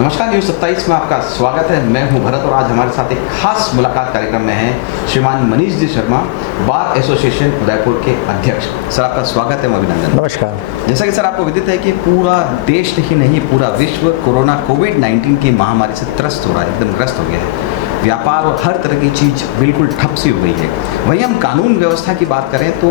नमस्कार, न्यूज़ 27 में आपका स्वागत है। मैं हूं भरत और आज हमारे साथ एक खास मुलाकात कार्यक्रम में है श्रीमान मनीष जी शर्मा, बार एसोसिएशन उदयपुर के अध्यक्ष। सर, आपका स्वागत है, अभिनंदन। नमस्कार। जैसा कि सर आपको विदित है कि पूरा देश ही नहीं, पूरा विश्व कोरोना कोविड-19 की महामारी से त्रस्त हो रहा है, एकदम ग्रस्त हो गया है। व्यापार और हर तरह की चीज़ बिल्कुल ठप सी हो गई है। वहीं हम कानून व्यवस्था की बात करें तो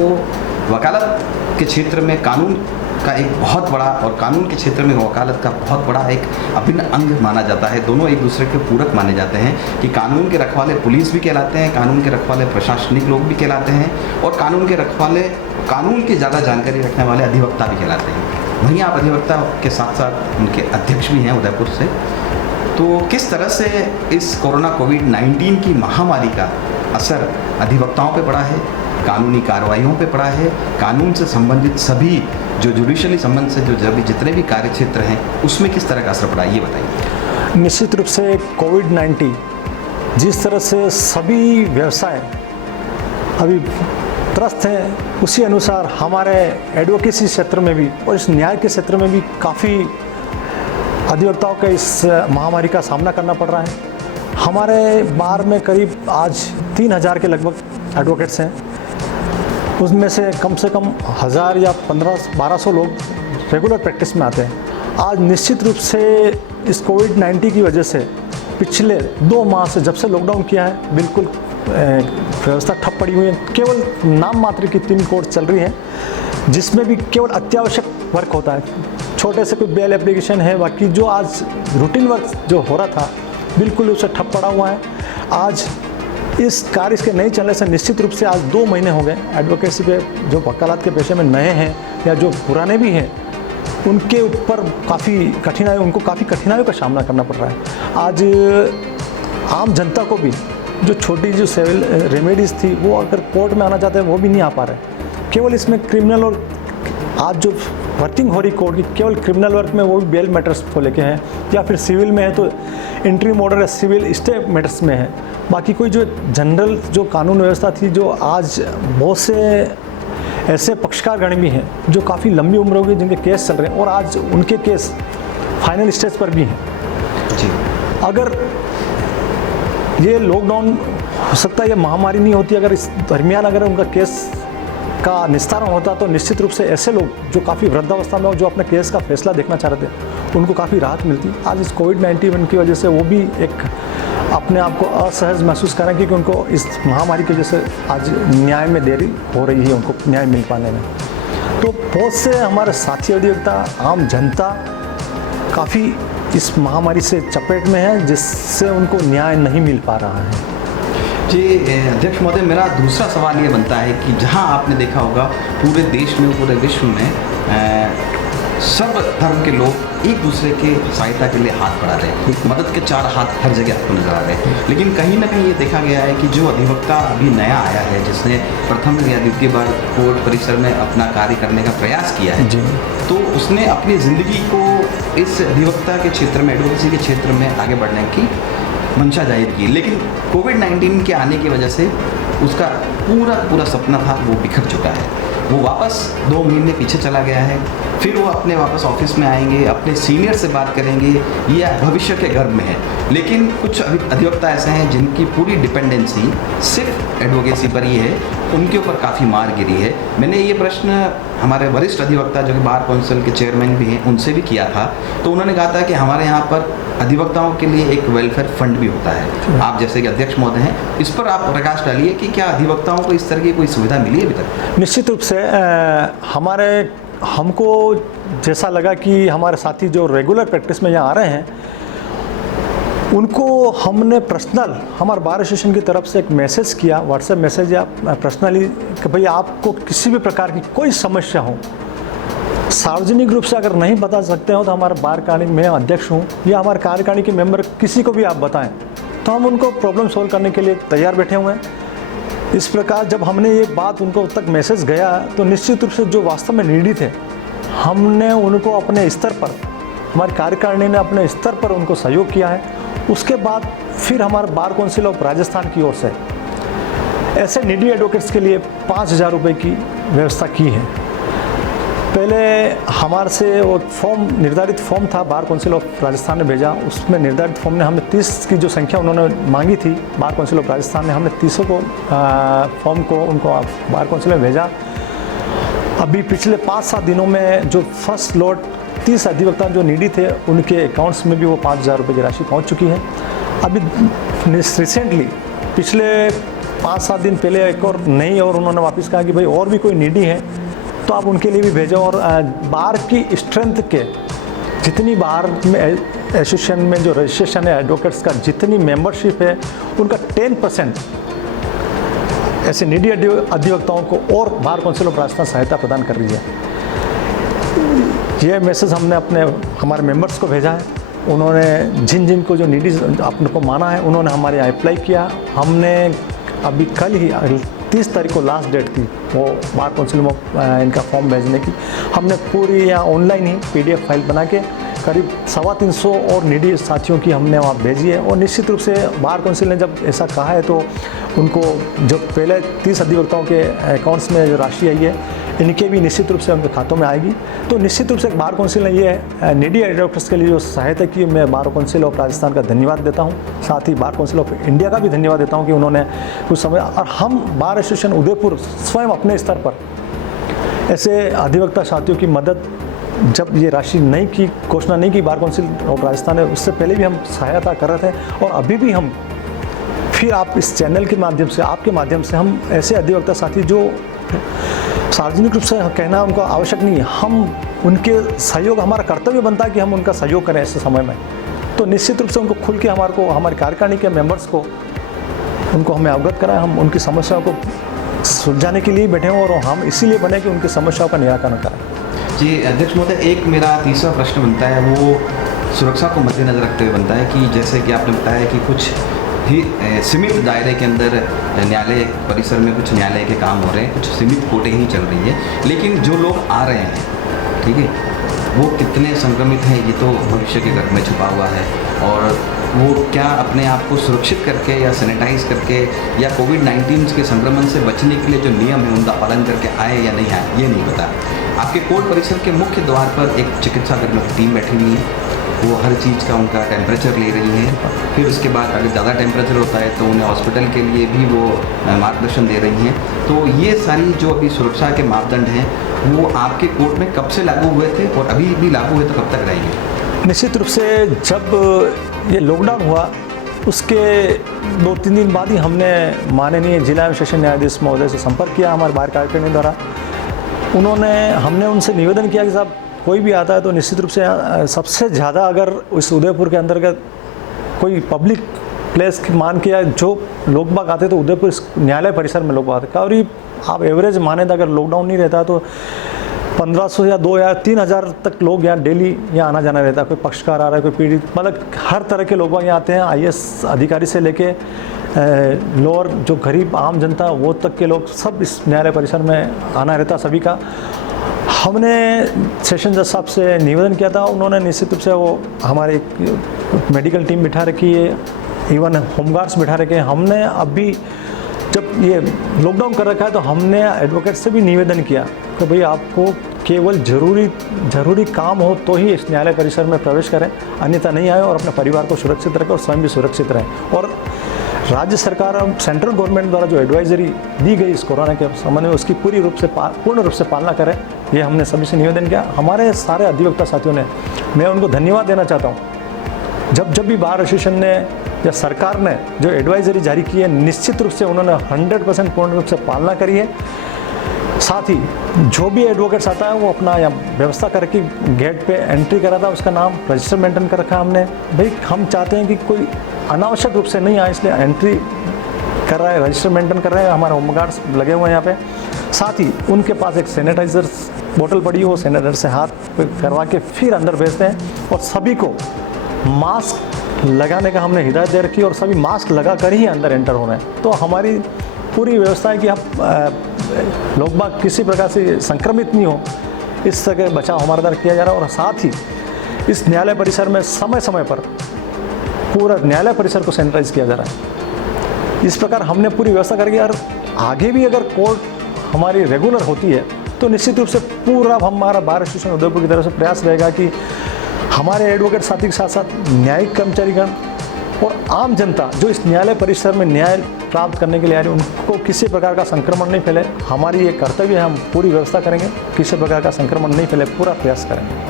वकालत के क्षेत्र में कानून का एक बहुत बड़ा और कानून के क्षेत्र में वकालत का बहुत बड़ा एक अभिन्न अंग माना जाता है। दोनों एक दूसरे के पूरक माने जाते हैं कि कानून के रखवाले पुलिस भी कहलाते हैं, कानून के रखवाले प्रशासनिक लोग भी कहलाते हैं और कानून के रखवाले कानून की ज़्यादा जानकारी रखने वाले अधिवक्ता भी कहलाते हैं। वहीं आप अधिवक्ता के साथ साथ उनके अध्यक्ष भी हैं उदयपुर से। तो किस तरह से इस कोरोना कोविड-19 की महामारी का असर अधिवक्ताओं पे पड़ा है, कानूनी कार्रवाइयों पे पड़ा है, कानून से संबंधित सभी जो जुडिशली संबंध से जो जितने भी कार्य क्षेत्र हैं उसमें किस तरह का असर पड़ा, ये बताइए। निश्चित रूप से कोविड-19 जिस तरह से सभी व्यवसाय अभी त्रस्त हैं, उसी अनुसार हमारे एडवोकेसी क्षेत्र में भी और इस न्याय के क्षेत्र में भी काफ़ी अधिवक्ताओं का इस महामारी का सामना करना पड़ रहा है। हमारे बार में करीब आज 3000 के लगभग एडवोकेट्स हैं, उसमें से कम 1000 या 1200 लोग रेगुलर प्रैक्टिस में आते हैं। आज निश्चित रूप से इस कोविड-19 की वजह से पिछले 2 माह से जब से लॉकडाउन किया है, बिल्कुल व्यवस्था ठप पड़ी हुई है। केवल नाम मात्र की 3 कोर्ट चल रही है, जिसमें भी केवल अत्यावश्यक वर्क होता है। छोटे से कोई बेल एप्लीकेशन है, बाकी जो आज रूटीन वर्क जो हो रहा था बिल्कुल उसे ठप पड़ा हुआ है। आज इस कार्य के नहीं चलने से निश्चित रूप से आज 2 महीने हो गए एडवोकेसी पे जो वकालत के पेशे में नए हैं या जो पुराने भी हैं, उनके ऊपर उनको काफ़ी कठिनाइयों का सामना करना पड़ रहा है। आज आम जनता को भी जो छोटी जो सिविल रेमेडीज़ थी वो अगर कोर्ट में आना चाहते हैं वो भी नहीं आ पा रहे। केवल इसमें क्रिमिनल और आज जो वर्किंग हो रही कोर्ट की केवल क्रिमिनल वर्क में वो भी बेल मैटर्स को लेके हैं, या फिर सिविल में है तो इंट्रीम ऑर्डर या सिविल स्टे मैटर्स में है। बाकी कोई जो जनरल जो कानून व्यवस्था थी, जो आज बहुत से ऐसे पक्षकार गण भी हैं जो काफ़ी लंबी उम्र हो गई, जिनके केस चल रहे हैं और आज उनके केस फाइनल स्टेज पर भी हैं जी। अगर ये लॉकडाउन हो सकता है, ये महामारी नहीं होती, अगर इस दरमियान अगर उनका केस का निस्तारण होता तो निश्चित रूप से ऐसे लोग जो काफ़ी वृद्धावस्था में हो, जो अपने केस का फैसला देखना चाह रहे थे, उनको काफ़ी राहत मिलती। आज इस कोविड-19 की वजह से वो भी एक अपने आप को असहज महसूस करें क्योंकि उनको इस महामारी की वजह से आज न्याय में देरी हो रही है, उनको न्याय मिल पाने में। तो बहुत से हमारे साथी अधिवक्ता, आम जनता काफ़ी इस महामारी से चपेट में है, जिससे उनको न्याय नहीं मिल पा रहा है। जी अध्यक्ष महोदय, मेरा दूसरा सवाल ये बनता है कि जहां आपने देखा होगा पूरे देश में, पूरे विश्व में सब धर्म के लोग एक दूसरे के सहायता के लिए हाथ बढ़ा रहे हैं, मदद के 4 हाथ हर जगह आपको नजर आ रहे हैं। लेकिन कहीं ना कहीं ये देखा गया है कि जो अधिवक्ता अभी नया आया है, जिसने प्रथम या द्वितीय बार कोर्ट परिसर में अपना कार्य करने का प्रयास किया है, तो उसने अपनी ज़िंदगी को इस अधिवक्ता के क्षेत्र में, एडवोकेसी के क्षेत्र में आगे बढ़ने की मंशा जाहिर की। लेकिन कोविड-19 के आने की वजह से उसका पूरा सपना था वो बिखर चुका है। वो वापस 2 महीने पीछे चला गया है। फिर वो अपने वापस ऑफिस में आएंगे, अपने सीनियर से बात करेंगे, ये भविष्य के गर्भ में है। लेकिन कुछ अधिवक्ता ऐसे हैं जिनकी पूरी डिपेंडेंसी सिर्फ एडवोकेसी पर ही है, उनके ऊपर काफ़ी मार गिरी है। मैंने ये प्रश्न हमारे वरिष्ठ अधिवक्ता जो कि बार काउंसिल के चेयरमैन भी हैं, उनसे भी किया था। तो उन्होंने कहा था कि हमारे यहाँ पर अधिवक्ताओं के लिए एक वेलफेयर फंड भी होता है। आप जैसे कि अध्यक्ष महोदय हैं, इस पर आप प्रकाश डालिए कि क्या अधिवक्ताओं को इस तरह की कोई सुविधा मिली है अभी तक? निश्चित रूप से हमको जैसा लगा कि हमारे साथी जो रेगुलर प्रैक्टिस में यहाँ आ रहे हैं, उनको हमने पर्सनल हमारे बार एसोसिएशन की तरफ से एक मैसेज किया, व्हाट्सएप मैसेज या पर्सनली, कि भाई आपको किसी भी प्रकार की कोई समस्या हो, सार्वजनिक रूप से अगर नहीं बता सकते हो तो हमारे बार कार्यकारिणी में अध्यक्ष हूँ या हमारे कार्यकारिणी के मेंबर किसी को भी आप बताएं, तो हम उनको प्रॉब्लम सोल्व करने के लिए तैयार बैठे हुए हैं। इस प्रकार जब हमने ये बात उनको तक मैसेज गया, तो निश्चित रूप से जो वास्तव में नीडी थे, हमने उनको अपने स्तर पर, हमारी कार्यकारिणी ने अपने स्तर पर उनको सहयोग किया है। उसके बाद फिर हमारे बार काउंसिल ऑफ राजस्थान की ओर से ऐसे नीडी एडवोकेट्स के लिए 5000 रुपये की व्यवस्था की है। पहले हमारे से वो फॉर्म, निर्धारित फॉर्म था, बार काउंसिल ऑफ राजस्थान ने भेजा। उसमें निर्धारित फॉर्म ने हमें 30 की जो संख्या उन्होंने मांगी थी बार काउंसिल ऑफ राजस्थान ने, हमने 30 को फॉर्म को उनको बार काउंसिल में भेजा। अभी पिछले 5-7 दिनों में जो फर्स्ट लॉट 30 अधिवक्ता जो नीडी थे उनके अकाउंट्स में भी वो 5,000 रुपये की राशि पहुंच चुकी है। अभी रिसेंटली पिछले 5-7 दिन पहले एक और नई और उन्होंने वापस कहा कि भाई और भी कोई नीडी है तो आप उनके लिए भी भेजो। और बार की स्ट्रेंथ के जितनी बार में एसोसिएशन में जो रजिस्ट्रेशन है एडवोकेट्स का, जितनी मेंबरशिप है उनका 10% ऐसे नीडी अधिवक्ताओं को और बार काउंसिल ऑफ राजस्थान सहायता प्रदान कर रही है। ये मैसेज हमने हमारे मेंबर्स को भेजा है। उन्होंने जिन को जो नीडी अपने को माना है उन्होंने हमारे यहाँ अप्लाई किया। हमने अभी कल ही 30 तारीख को लास्ट डेट थी वो बार काउंसिल में इनका फॉर्म भेजने की। हमने पूरी यहाँ ऑनलाइन ही PDF फाइल बना के करीब 350 और नीडी साथियों की हमने वहाँ भेजी है। और निश्चित रूप से बार काउंसिल ने जब ऐसा कहा है तो उनको जो पहले 30 अधिवक्ताओं के अकाउंट्स में जो राशि आई है इनके भी निश्चित रूप से उनके खातों में आएगी। तो निश्चित रूप से बार काउंसिल ने ये नीडी एडवोकेट्स के लिए जो सहायता की, मैं बार काउंसिल ऑफ राजस्थान का धन्यवाद देता हूँ। साथ ही बार काउंसिल ऑफ इंडिया का भी धन्यवाद देता हूँ कि उन्होंने कुछ समय, और हम बार एसोसिएशन उदयपुर स्वयं अपने स्तर पर ऐसे अधिवक्ता साथियों की मदद, जब ये राशि नहीं की घोषणा नहीं की बार काउंसिल ऑफ राजस्थान ने, उससे पहले भी हम सहायता कर रहे थे। और अभी भी हम फिर आप इस चैनल के माध्यम से, आपके माध्यम से हम ऐसे अधिवक्ता साथी जो सार्वजनिक रूप से कहना उनको आवश्यक नहीं है, हम उनके सहयोग, हमारा कर्तव्य बनता है कि हम उनका सहयोग करें ऐसे समय में। तो निश्चित रूप से उनको खुल के हमारी कार्यकारिणी के मेंबर्स को उनको हमें अवगत कराएं। हम उनकी समस्याओं को सुलझाने के लिए बैठे हों और हम इसीलिए बने कि उनकी समस्याओं का निराकरण करें। जी अध्यक्ष महोदय, एक मेरा तीसरा प्रश्न बनता है, वो सुरक्षा को मद्देनजर रखते हुए बनता है कि जैसे कि आपने बताया कि कुछ ही सीमित दायरे के अंदर न्यायालय परिसर में कुछ न्यायालय के काम हो रहे हैं, कुछ सीमित कोर्टें ही चल रही है, लेकिन जो लोग आ रहे हैं, ठीक है, वो कितने संक्रमित हैं ये तो भविष्य के गर्भ में छुपा हुआ है। और वो क्या अपने आप को सुरक्षित करके या सैनिटाइज करके या कोविड-19 के संक्रमण से बचने के लिए जो नियम है उनका पालन करके आए या नहीं आए, ये नहीं पता। आपके कोर्ट परिसर के मुख्य द्वार पर एक चिकित्सा कर्मियों की टीम बैठी हुई है, वो हर चीज़ का उनका टेम्परेचर ले रही है। फिर उसके बाद अगर ज़्यादा टेम्परेचर होता है तो उन्हें हॉस्पिटल के लिए भी वो मार्गदर्शन दे रही हैं। तो ये सारी जो अभी सुरक्षा के मापदंड हैं वो आपके कोर्ट में कब से लागू हुए थे और अभी भी लागू हुए तो कब तक रहेंगे? निश्चित रूप से जब ये लॉकडाउन हुआ उसके 2-3 दिन बाद ही हमने माननीय जिला एवं सेशन न्यायाधीश महोदय से संपर्क किया हमारे बार कार्यकारिणी द्वारा। हमने उनसे निवेदन किया कि साहब कोई भी आता है तो निश्चित रूप से सबसे ज़्यादा अगर इस उदयपुर के अंतर्गत कोई पब्लिक प्लेस मान के या जो लोग बाग आते तो उदयपुर न्यायालय परिसर में लोग आते, करीब आप एवरेज माने तो अगर लॉकडाउन नहीं रहता तो 1500 या 2 या 3000 तक लोग यहाँ डेली यहाँ आना जाना रहता है। कोई पक्षकार आ रहा है, कोई पीड़ित, मतलब हर तरह के लोग यहाँ आते हैं। IAS अधिकारी से लेके लोअर जो गरीब आम जनता वो तक के लोग सब इस न्यायालय परिसर में आना रहता सभी का। हमने सेशन जज साहब से निवेदन किया था, उन्होंने निश्चित रूप से वो हमारे मेडिकल टीम बिठा रखी है, इवन होमगार्ड्स बिठा रखे हैं। हमने अभी जब ये लॉकडाउन कर रखा है तो हमने एडवोकेट से भी निवेदन किया कि भाई आपको केवल ज़रूरी काम हो तो ही इस न्यायालय परिसर में प्रवेश करें, अन्यथा नहीं आए और अपने परिवार को सुरक्षित रखें और स्वयं भी सुरक्षित रहें। और राज्य सरकार और सेंट्रल गवर्नमेंट द्वारा जो एडवाइजरी दी गई इस कोरोना के संबंध में उसकी पूर्ण रूप से पालना करें, ये हमने सभी से निवेदन किया। हमारे सारे अधिवक्ता साथियों ने, मैं उनको धन्यवाद देना चाहता हूँ। जब भी बार एसोसिएशन ने या सरकार ने जो एडवाइजरी जारी की है निश्चित रूप से उन्होंने 100% पूर्ण रूप से पालना करी है। साथ ही जो भी एडवोकेट्स आता है वो अपना या व्यवस्था करके गेट पे एंट्री करा था, उसका नाम रजिस्टर मेंटेन कर रखा है हमने। भाई हम चाहते हैं कि कोई अनावश्यक रूप से नहीं आए, इसलिए एंट्री कर रहा है, रजिस्टर मेंटेन कर रहे हैं, हमारे होमगार्ड्स लगे हुए हैं यहाँ पे। साथ ही उनके पास एक सैनिटाइजर बोतल पड़ी हो, सैनिटाइजर से हाथ करवा के फिर अंदर भेजते हैं। और सभी को मास्क लगाने का हमने हिदायत दे रखी है और सभी मास्क लगा कर ही अंदर एंटर हो रहे हैं। तो हमारी पूरी व्यवस्था है कि आप लोग बाग किसी प्रकार से संक्रमित नहीं हो, इस तरह के बचाव हमारे द्वारा किया जा रहा है। और साथ ही इस न्यायालय परिसर में समय समय पर पूरा न्यायालय परिसर को सैनिटाइज किया जा रहा है। इस प्रकार हमने पूरी व्यवस्था करके, और आगे भी अगर कोर्ट हमारी रेगुलर होती है तो निश्चित रूप से पूरा हमारा बार एसोसिएशन उदयपुर की तरफ से प्रयास रहेगा कि हमारे एडवोकेट साथी के साथ साथ न्यायिक कर्मचारीगण और आम जनता जो इस न्यायालय परिसर में न्याय प्राप्त करने के लिए आ रही है, उनको किसी प्रकार का संक्रमण नहीं फैले। हमारी ये कर्तव्य है, हम पूरी व्यवस्था करेंगे, किसी प्रकार का संक्रमण नहीं फैले, पूरा प्रयास करेंगे।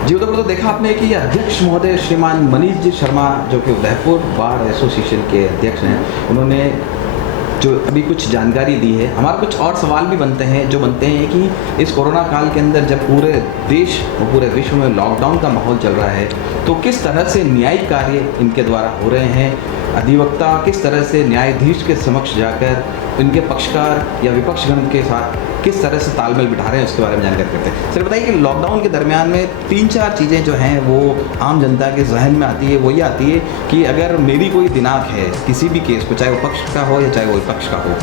जी उधर तो देखा आपने कि अध्यक्ष महोदय श्रीमान मनीष जी शर्मा जो कि उदयपुर बार एसोसिएशन के अध्यक्ष हैं, उन्होंने जो अभी कुछ जानकारी दी है। हमारे कुछ और सवाल भी बनते हैं कि इस कोरोना काल के अंदर जब पूरे देश और पूरे विश्व में लॉकडाउन का माहौल चल रहा है, तो किस तरह से न्यायिक कार्य इनके द्वारा हो रहे हैं, अधिवक्ता किस तरह से न्यायाधीश के समक्ष जाकर इनके पक्षकार या विपक्षगण के साथ किस तरह से तालमेल बिठा रहे हैं, उसके बारे में जानकारी करते हैं। सर बताइए कि लॉकडाउन के दरमियान में 3-4 चीज़ें जो हैं वो आम जनता के जहन में आती है। वो ये आती है कि अगर मेरी कोई दिनांक है किसी भी केस को, चाहे वो पक्ष का हो या चाहे वो विपक्ष का हो,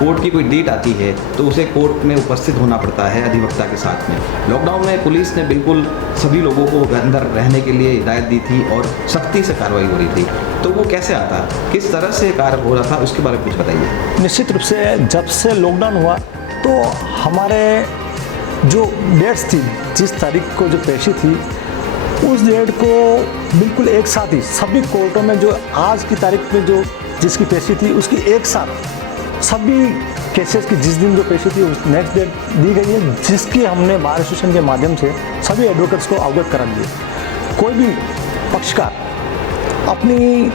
कोर्ट की कोई डेट आती है तो उसे कोर्ट में उपस्थित होना पड़ता है अधिवक्ता के साथ में। लॉकडाउन में पुलिस ने बिल्कुल सभी लोगों को अंदर रहने के लिए हिदायत दी थी और सख्ती से कार्रवाई हो रही थी, तो वो कैसे आता, किस तरह से कार्य हो रहा था, उसके बारे में कुछ बताइए। निश्चित रूप से जब से लॉकडाउन हुआ तो हमारे जो डेट्स थी, जिस तारीख को जो पेशी थी, उस डेट को बिल्कुल एक साथ ही सभी कोर्टों में जो आज की तारीख में जो जिसकी पेशी थी उसकी एक साथ सभी केसेस की जिस दिन जो पेशी थी उस नेक्स्ट डेट दी गई है, जिसकी हमने बार एसोसिएशन के माध्यम से सभी एडवोकेट्स को अवगत करा दिए। कोई भी पक्षकार अपनी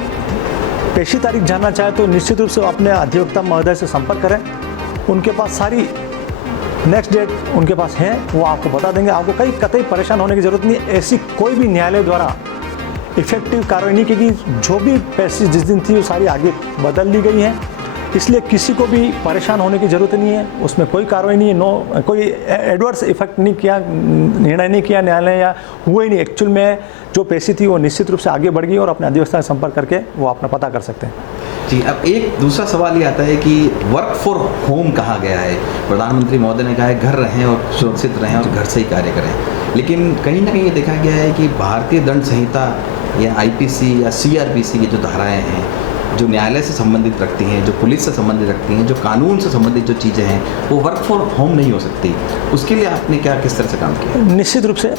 पेशी तारीख जानना चाहे तो निश्चित रूप से अपने अधिवक्ता महोदय से संपर्क करें। उनके पास सारी नेक्स्ट डेट उनके पास है, वो आपको बता देंगे। आपको कहीं कतई परेशान होने की ज़रूरत नहीं। ऐसी कोई भी न्यायालय द्वारा इफेक्टिव कार्रवाई नहीं, क्योंकि जो भी पेशी जिस दिन थी वो सारी आगे बदल दी गई हैं, इसलिए किसी को भी परेशान होने की ज़रूरत नहीं है। उसमें कोई कार्रवाई नहीं है, कोई एडवर्स इफेक्ट नहीं किया, निर्णय नहीं किया न्यायालय या हुआ ही नहीं। एक्चुअल में जो पेशी थी वो निश्चित रूप से आगे बढ़ गई और अपने अधिवक्ता से संपर्क करके वो अपना पता कर सकते हैं। जी, अब एक दूसरा सवाल ये आता है कि वर्क फॉर होम कहा गया है। प्रधानमंत्री महोदय ने कहा है घर रहें और सुरक्षित रहें और घर से ही कार्य करें, लेकिन कहीं ना कहीं ये देखा गया है कि भारतीय दंड संहिता या आईपीसी या सीआरपीसी की जो धाराएं हैं, जो न्यायालय से संबंधित रखती हैं, जो पुलिस से संबंधित रखती हैं, जो कानून से संबंधित जो चीज़ें हैं, वो वर्क फॉर होम नहीं हो सकती। उसके लिए आपने क्या किस तरह से काम किया? निश्चित रूप से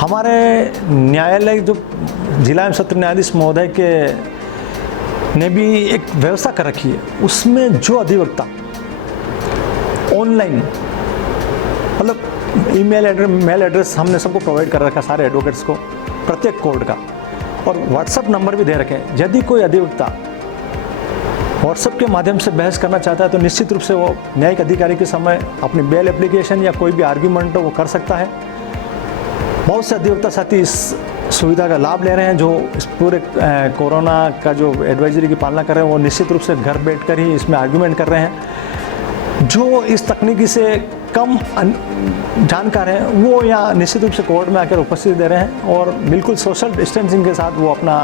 हमारे न्यायालय जो जिला एवं सत्र न्यायाधीश महोदय के ने भी एक व्यवस्था कर रखी है, उसमें जो अधिवक्ता ऑनलाइन मतलब ईमेल एड्रेस मेल एड्रेस हमने सबको प्रोवाइड कर रखा, सारे एडवोकेट्स को, प्रत्येक कोर्ट का, और व्हाट्सएप नंबर भी दे रखे हैं। यदि कोई अधिवक्ता व्हाट्सएप के माध्यम से बहस करना चाहता है तो निश्चित रूप से वो न्यायिक अधिकारी के समय अपनी बेल एप्लीकेशन या कोई भी आर्ग्यूमेंट वो कर सकता है। बहुत से अधिवक्ता साथी इस सुविधा का लाभ ले रहे हैं, जो इस पूरे कोरोना का जो एडवाइजरी की पालना कर रहे हैं, वो निश्चित रूप से घर बैठकर ही इसमें आर्ग्यूमेंट कर रहे हैं। जो इस तकनीकी से कम जानकार हैं वो यहाँ निश्चित रूप से कोर्ट में आकर उपस्थित दे रहे हैं और बिल्कुल सोशल डिस्टेंसिंग के साथ वो अपना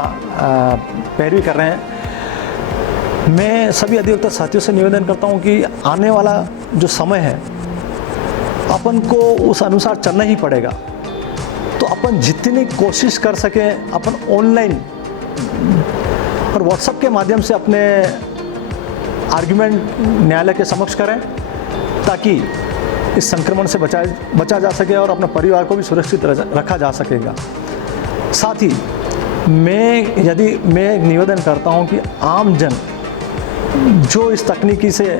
पैरवी कर रहे हैं। मैं सभी अधिवक्ता साथियों से निवेदन करता हूँ कि आने वाला जो समय है अपन को उस अनुसार चलना ही पड़ेगा, तो अपन जितनी कोशिश कर सकें अपन ऑनलाइन और व्हाट्सएप के माध्यम से अपने आर्ग्यूमेंट न्यायालय के समक्ष करें, ताकि इस संक्रमण से बचा जा सके और अपने परिवार को भी सुरक्षित रखा जा सकेगा। साथ ही मैं निवेदन करता हूं कि आम जन जो इस तकनीकी से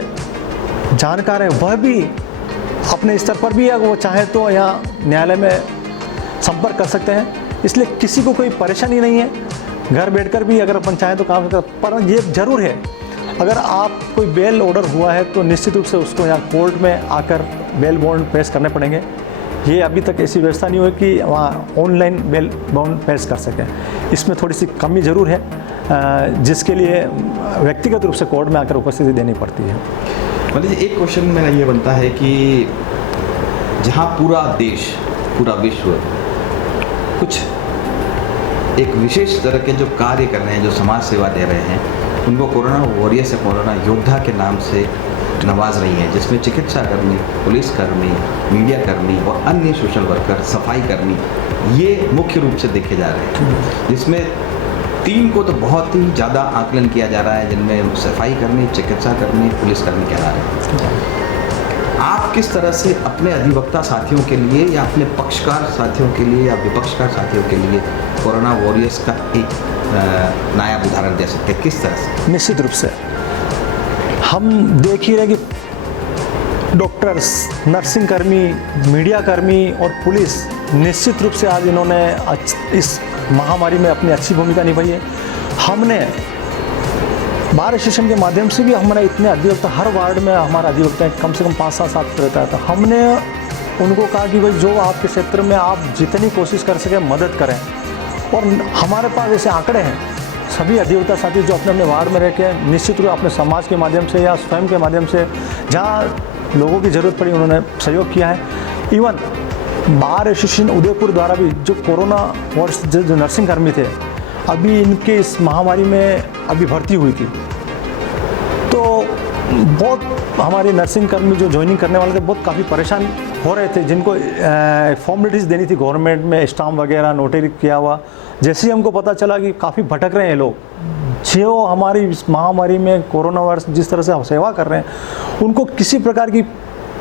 जानकार है वह भी अपने स्तर पर भी अगर वो चाहे तो यहाँ न्यायालय में संपर्क कर सकते हैं। इसलिए किसी को कोई परेशानी नहीं है, घर बैठकर भी अगर अपन चाहें तो काम कर। पर ये जरूर है, अगर आप कोई बेल ऑर्डर हुआ है तो निश्चित रूप से उसको यहाँ कोर्ट में आकर बेल बॉन्ड पेश करने पड़ेंगे। ये अभी तक ऐसी व्यवस्था नहीं हुई कि वहाँ ऑनलाइन बेल बॉन्ड पेश कर सकें। इसमें थोड़ी सी कमी ज़रूर है, जिसके लिए व्यक्तिगत रूप से कोर्ट में आकर उपस्थिति देनी पड़ती है। मतलब एक क्वेश्चन मेरा ये बनता है कि जहाँ पूरा देश, पूरा विश्व कुछ एक विशेष तरह के जो कार्य कर रहे हैं, जो समाज सेवा दे रहे हैं, उनको कोरोना वॉरियर्स या कोरोना योद्धा के नाम से नवाज रही है, जिसमें चिकित्सा कर्मी, पुलिस कर्मी, मीडिया कर्मी और अन्य सोशल वर्कर, सफाई कर्मी, ये मुख्य रूप से देखे जा रहे हैं, जिसमें 3 को तो बहुत ही ज़्यादा आकलन किया जा रहा है, जिनमें सफाई कर्मी, चिकित्सा कर्मी, पुलिस कर्मी कहला रहे हैं। आप किस तरह से अपने अधिवक्ता साथियों के लिए या अपने पक्षकार साथियों के लिए या विपक्षकार साथियों के लिए कोरोना वॉरियर्स का एक नायाब उदाहरण दे सकते हैं? किस तरह से? निश्चित रूप से हम देख ही रहे कि डॉक्टर्स, नर्सिंग कर्मी, मीडिया कर्मी और पुलिस निश्चित रूप से आज इन्होंने इस महामारी में अपनी अच्छी भूमिका निभाई है। हमने बार एसोसिएशन के माध्यम से भी हमारे इतने अधिवक्ता, हर वार्ड में हमारा अधिवक्ता कम से कम 5-7 रहता था। हमने उनको कहा कि भाई जो आपके क्षेत्र में आप जितनी कोशिश कर सकें मदद करें, और हमारे पास ऐसे आंकड़े हैं, सभी अधिवक्ता साथी जो अपने अपने वार्ड में रह के निश्चित रूप अपने समाज के माध्यम से या स्वयं के माध्यम से जहाँ लोगों की ज़रूरत पड़ी उन्होंने सहयोग किया है। इवन बार एसोसिएशन उदयपुर द्वारा भी जो कोरोना वर्ष जो नर्सिंग कर्मी थे, अभी इनके इस महामारी में अभी भर्ती हुई थी, तो बहुत हमारे नर्सिंग कर्मी जो ज्वाइनिंग करने वाले थे बहुत काफ़ी परेशान हो रहे थे, जिनको फॉर्मेलिटीज़ देनी थी गवर्नमेंट में, स्टाम्प वगैरह नोटरी किया हुआ। जैसे ही हमको पता चला कि काफ़ी भटक रहे हैं लोग, जो हमारी इस महामारी में कोरोना वायरस जिस तरह से हम सेवा कर रहे हैं, उनको किसी प्रकार की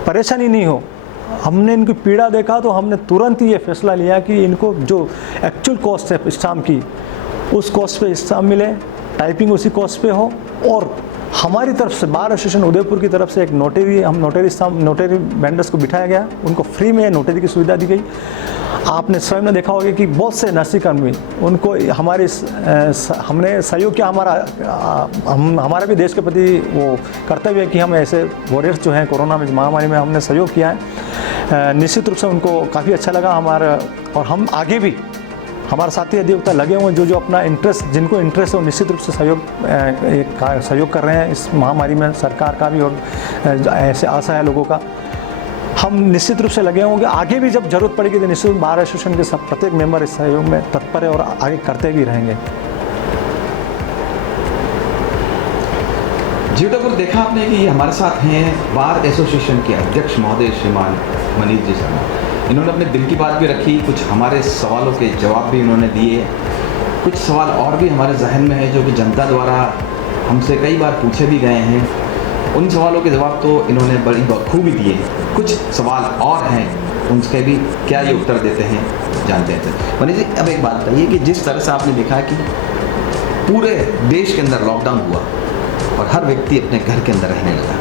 परेशानी नहीं हो, हमने इनकी पीड़ा देखा तो हमने तुरंत ही ये फैसला लिया कि इनको जो एक्चुअल कॉस्ट है स्टाम्प की, उस कॉस्ट पे स्टाम्प मिले, टाइपिंग उसी कॉस्ट पे हो, और हमारी तरफ से बार एसोसिएशन उदयपुर की तरफ से एक नोटरी वेंडर्स को बिठाया गया, उनको फ्री में नोटरी की सुविधा दी गई। आपने स्वयं ने देखा होगा कि बहुत से नर्सिंग कर्मी उनको हमने सहयोग किया। हमारे भी देश के प्रति वो कर्तव्य है कि हम ऐसे वॉरियर्स जो हैं कोरोना में महामारी में हमने सहयोग किया है। निश्चित रूप से उनको काफ़ी अच्छा लगा हमारा, और हम आगे भी हमारे साथी अधिवक्ता लगे हुए हैं जो अपना इंटरेस्ट, जिनको इंटरेस्ट है वो निश्चित रूप से सहयोग कर रहे हैं इस महामारी में। सरकार का भी और ऐसे आशा है लोगों का, हम निश्चित रूप से लगे होंगे। आगे भी जब जरूरत पड़ेगी तो निश्चित बार एसोसिएशन के सब प्रत्येक मेंबर इस सहयोग में तत्पर है और आगे करते भी रहेंगे। जी तो देखा आपने कि हमारे साथ हैं बार एसोसिएशन के अध्यक्ष महोदय श्रीमान मनीष जी शर्मा। इन्होंने अपने दिल की बात भी रखी, कुछ हमारे सवालों के जवाब भी इन्होंने दिए। कुछ सवाल और भी हमारे जहन में है जो कि जनता द्वारा हमसे कई बार पूछे भी गए हैं, उन सवालों के जवाब तो इन्होंने बड़ी बखूबी दिए। कुछ सवाल और हैं, उनके भी क्या ये उत्तर देते हैं जानते हैं। मनीष जी, अब एक बात बताइए कि जिस तरह से आपने देखा कि पूरे देश के अंदर लॉकडाउन हुआ और हर व्यक्ति अपने घर के अंदर रहने लगा।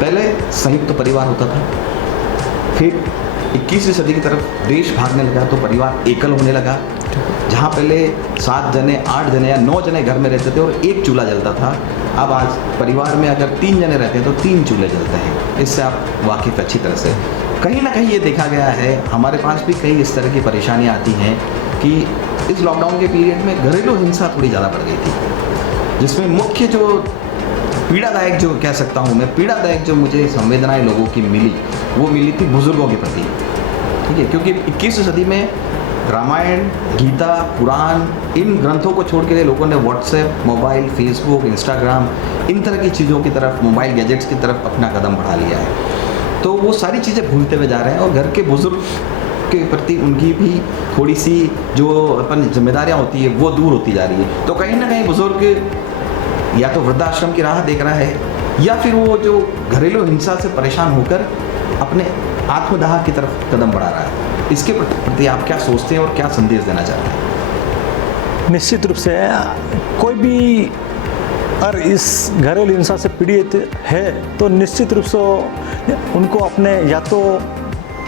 पहले संयुक्त परिवार होता था, फिर 21वीं सदी की तरफ देश भागने लगा तो परिवार एकल होने लगा। जहाँ पहले 7 जने, 8 जने या 9 जने घर में रहते थे और एक चूल्हा जलता था, अब आज परिवार में अगर 3 जने रहते हैं तो 3 चूल्हे जलते हैं। इससे आप वाकिफ अच्छी तरह से, कहीं ना कहीं ये देखा गया है, हमारे पास भी कई इस तरह की परेशानियाँ आती हैं कि इस लॉकडाउन के पीरियड में घरेलू हिंसा थोड़ी ज़्यादा बढ़ गई थी, जिसमें मुख्य जो पीड़ादायक, जो कह सकता हूँ मैं, पीड़ादायक जो मुझे संवेदनाएं लोगों की मिली, वो मिली थी बुजुर्गों के प्रति। ठीक है, क्योंकि 21वीं सदी में रामायण, गीता, पुराण, इन ग्रंथों को छोड़ के लोगों ने व्हाट्सएप, मोबाइल, फेसबुक, इंस्टाग्राम, इन तरह की चीज़ों की तरफ, मोबाइल गैजेट्स की तरफ अपना कदम बढ़ा लिया है। तो वो सारी चीज़ें भूलते हुए जा रहे हैं और घर के बुजुर्ग के प्रति उनकी भी थोड़ी सी जो अपन जिम्मेदारियाँ होती है वो दूर होती जा रही है। तो कहीं ना कहीं बुजुर्ग या तो वृद्धाश्रम की राह देख रहा है या फिर वो जो घरेलू हिंसा से परेशान होकर अपने आत्मदाह की तरफ कदम बढ़ा रहा है। इसके प्रति आप क्या सोचते हैं और क्या संदेश देना चाहते हैं? निश्चित रूप से कोई भी अगर इस घरेलू हिंसा से पीड़ित है तो निश्चित रूप से उनको अपने या तो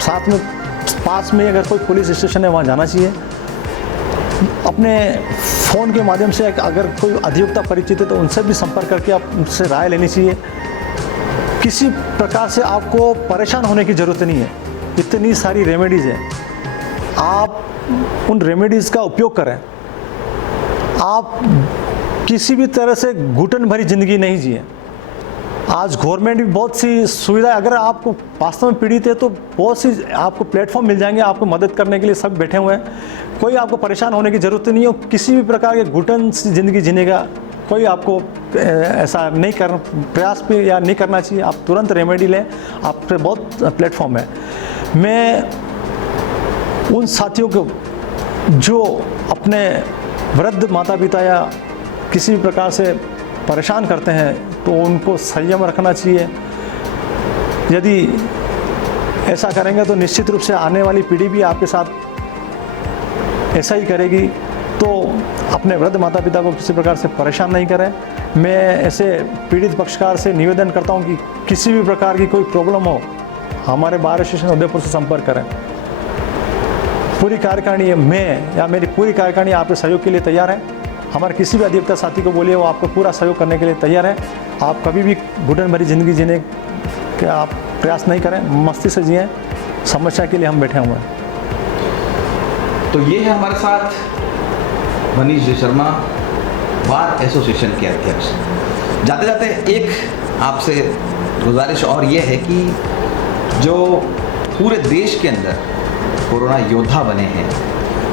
साथ में पास में अगर कोई पुलिस स्टेशन है वहाँ जाना चाहिए, अपने फ़ोन के माध्यम से अगर कोई अधिवक्ता परिचित है तो उनसे भी संपर्क करके आप उनसे राय लेनी चाहिए। किसी प्रकार से आपको परेशान होने की ज़रूरत नहीं है, इतनी सारी रेमेडीज़ हैं, आप उन रेमेडीज़ का उपयोग करें। आप किसी भी तरह से घुटन भरी ज़िंदगी नहीं जिए। आज गवर्नमेंट भी बहुत सी सुविधा, अगर आपको वास्तव में पीड़ित है तो बहुत सी आपको प्लेटफॉर्म मिल जाएंगे आपको मदद करने के लिए, सब बैठे हुए हैं। कोई आपको परेशान होने की ज़रूरत नहीं हो, किसी भी प्रकार के घुटन सी ज़िंदगी जीने का कोई आपको ऐसा नहीं प्रयास भी या नहीं करना चाहिए। आप तुरंत रेमेडी लें, आप पे बहुत प्लेटफॉर्म है। मैं उन साथियों को जो अपने वृद्ध माता पिता या किसी भी प्रकार से परेशान करते हैं तो उनको संयम रखना चाहिए। यदि ऐसा करेंगे तो निश्चित रूप से आने वाली पीढ़ी भी आपके साथ ऐसा ही करेगी। तो अपने वृद्ध माता पिता को किसी प्रकार से परेशान नहीं करें। मैं ऐसे पीड़ित पक्षकार से निवेदन करता हूं कि किसी भी प्रकार की कोई प्रॉब्लम हो हमारे बार एसोसिएशन उदयपुर से संपर्क करें। पूरी कार्यकारिणी, मैं या मेरी पूरी कार्यकारिणी आपके सहयोग के लिए तैयार है। हमारे किसी भी अधिवक्ता साथी को बोलिए, वो आपको पूरा सहयोग करने के लिए तैयार है। आप कभी भी घुटन भरी जिंदगी जीने के आप प्रयास नहीं करें, मस्ती से जिएं। समस्या के लिए हम बैठे हुए हैं। तो ये है हमारे साथ मनीष जी शर्मा, बार एसोसिएशन के अध्यक्ष। जाते जाते एक आपसे गुजारिश और ये है कि जो पूरे देश के अंदर कोरोना योद्धा बने हैं,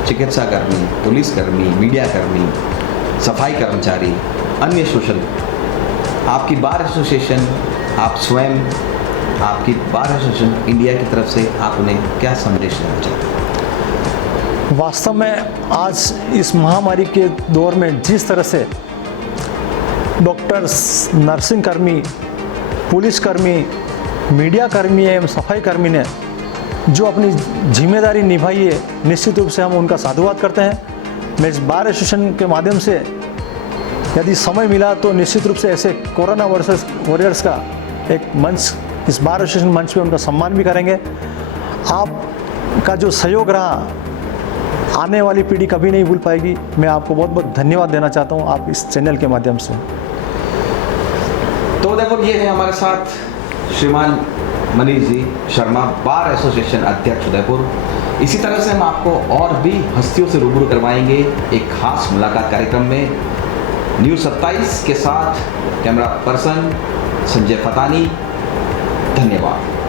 चिकित्साकर्मी, पुलिसकर्मी, मीडियाकर्मी, सफाई कर्मचारी, अन्य सोशल, आपकी बार एसोसिएशन, आप स्वयं, आपकी बार एसोसिएशन इंडिया की तरफ से आप उन्हें क्या संदेश देना चाहते हैं? वास्तव में आज इस महामारी के दौर में जिस तरह से डॉक्टर्स, नर्सिंग कर्मी, पुलिसकर्मी, मीडिया कर्मी एवं सफाई कर्मी ने जो अपनी जिम्मेदारी निभाई है, निश्चित रूप से हम उनका साधुवाद करते हैं। मैं इस बार एसोसिएशन के माध्यम से यदि समय मिला तो निश्चित रूप से ऐसे कोरोना वॉरियर्स का एक मंच, इस बार एसोसिएशन मंच पे उनका सम्मान भी करेंगे। आपका जो सहयोग रहा आने वाली पीढ़ी कभी नहीं भूल पाएगी। मैं आपको बहुत बहुत धन्यवाद देना चाहता हूँ आप इस चैनल के माध्यम से। तो देखो, ये है हमारे साथ श्रीमान मनीष जी शर्मा, बार एसोसिएशन अध्यक्ष उदयपुर। इसी तरह से हम आपको और भी हस्तियों से रूबरू करवाएंगे एक खास मुलाकात कार्यक्रम में। न्यूज़ 27 के साथ कैमरा पर्सन संजय फतानी, धन्यवाद।